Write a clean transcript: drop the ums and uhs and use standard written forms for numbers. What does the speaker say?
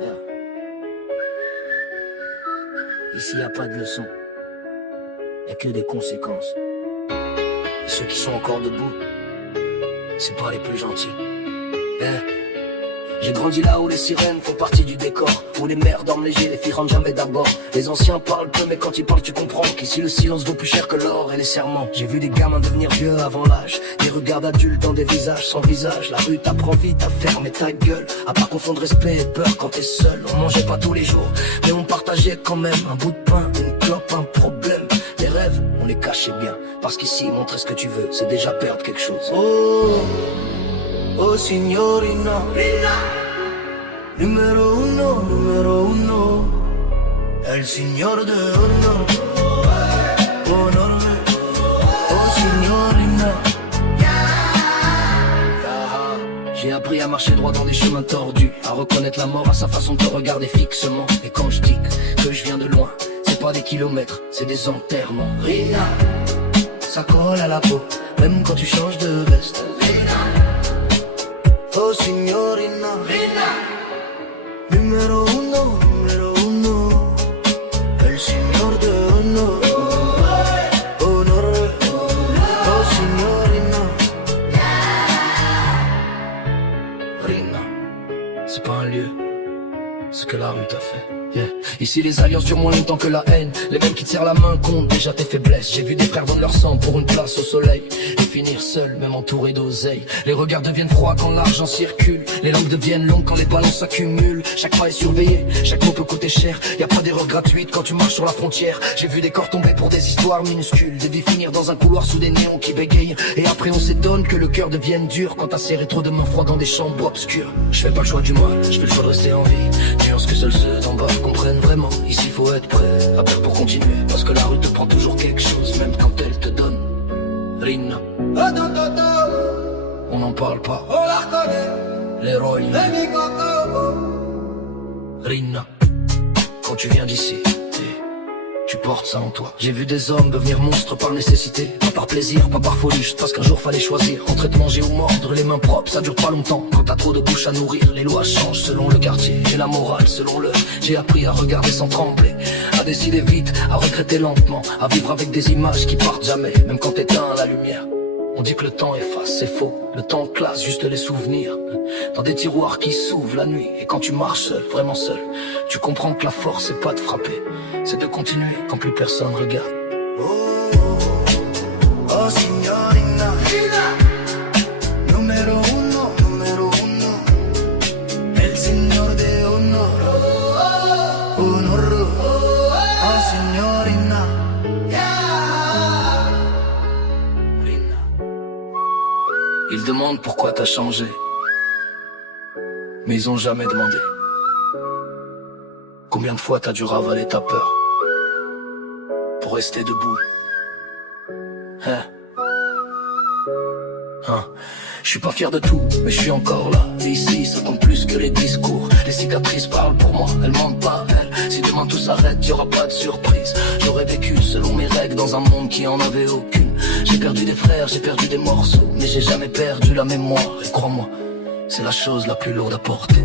Yeah. Ici y a pas de leçon, y a que des conséquences. Et ceux qui sont encore debout, c'est pas les plus gentils. Yeah. J'ai grandi là où les sirènes font partie du décor, où les mères dorment léger, les filles rentrent jamais d'abord. Les anciens parlent peu mais quand ils parlent tu comprends qu'ici le silence vaut plus cher que l'or et les serments. J'ai vu des gamins devenir vieux avant l'âge, des regards d'adultes dans des visages sans visage. La rue t'apprend vite à fermer ta gueule, à pas confondre respect et peur quand t'es seul. On mangeait pas tous les jours, mais on partageait quand même un bout de pain, une clope, un problème. Les rêves, on les cachait bien, parce qu'ici montrer ce que tu veux, c'est déjà perdre quelque chose. Oh signorina, numero uno, el signor de honor, honor, oh signorina. J'ai appris à marcher droit dans des chemins tordus, à reconnaître la mort à sa façon de te regarder fixement. Et quand je dis que je viens de loin, c'est pas des kilomètres, c'est des enterrements. Rina, ça colle à la peau, même quand tu changes de veste. Oh signorina, numero uno, el signor de honor, honor, oh signorina. Rina, c'est pas un lieu, c'est ce que la rue t'a fait. Yeah. Ici les alliances durent moins longtemps que la haine. Les mêmes qui te serrent la main comptent déjà tes faiblesses. J'ai vu des frères vendre leur sang pour une place au soleil et finir seul, même entouré d'oseille. Les regards deviennent froids quand l'argent circule, les langues deviennent longues quand les ballons s'accumulent. Chaque pas est surveillé, chaque mot peut coûter cher. Y a pas d'erreur gratuite quand tu marches sur la frontière. J'ai vu des corps tomber pour des histoires minuscules, des vies finir dans un couloir sous des néons qui bégayent. Et après on s'étonne que le cœur devienne dur quand t'as serré trop de mains froides dans des chambres obscures. Je fais pas le choix du mal, je fais le choix de rester en vie. Dur ce que seuls ceux d'en bas comprennent vraiment. Ici faut être prêt à perdre pour continuer, parce que la rue te prend toujours quelque chose, même quand elle te donne. Rina, on n'en parle pas, on la reconnaît, l'héroïne. Rina, quand tu viens d'ici, tu portes ça en toi. J'ai vu des hommes devenir monstres par nécessité, pas par plaisir, pas par folie, juste parce qu'un jour fallait choisir entre te manger ou mordre. Les mains propres, ça dure pas longtemps quand t'as trop de bouches à nourrir. Les lois changent selon le quartier et la morale selon l'heure. J'ai appris à regarder sans trembler, à décider vite, à regretter lentement, à vivre avec des images qui partent jamais, même quand t'éteins la lumière. On dit que le temps efface, c'est faux. Le temps classe juste les souvenirs dans des tiroirs qui s'ouvrent la nuit. Et quand tu marches seul, vraiment seul, tu comprends que la force c'est pas de frapper, c'est de continuer quand plus personne regarde. Oh signorina, numero uno, el signor de honor, honor, oh signorina. Ils demandent pourquoi t'as changé, mais ils ont jamais demandé combien de fois t'as dû ravaler ta peur pour rester debout. Je suis pas fier de tout, mais je suis encore là. Et ici, ça compte plus que les discours. Les cicatrices parlent pour moi, elles mentent pas, elles. Si demain tout s'arrête, y'aura pas de surprise. J'aurais vécu selon mes règles dans un monde qui en avait aucune. J'ai perdu des frères, j'ai perdu des morceaux, mais j'ai jamais perdu la mémoire. Et crois-moi, c'est la chose la plus lourde à porter.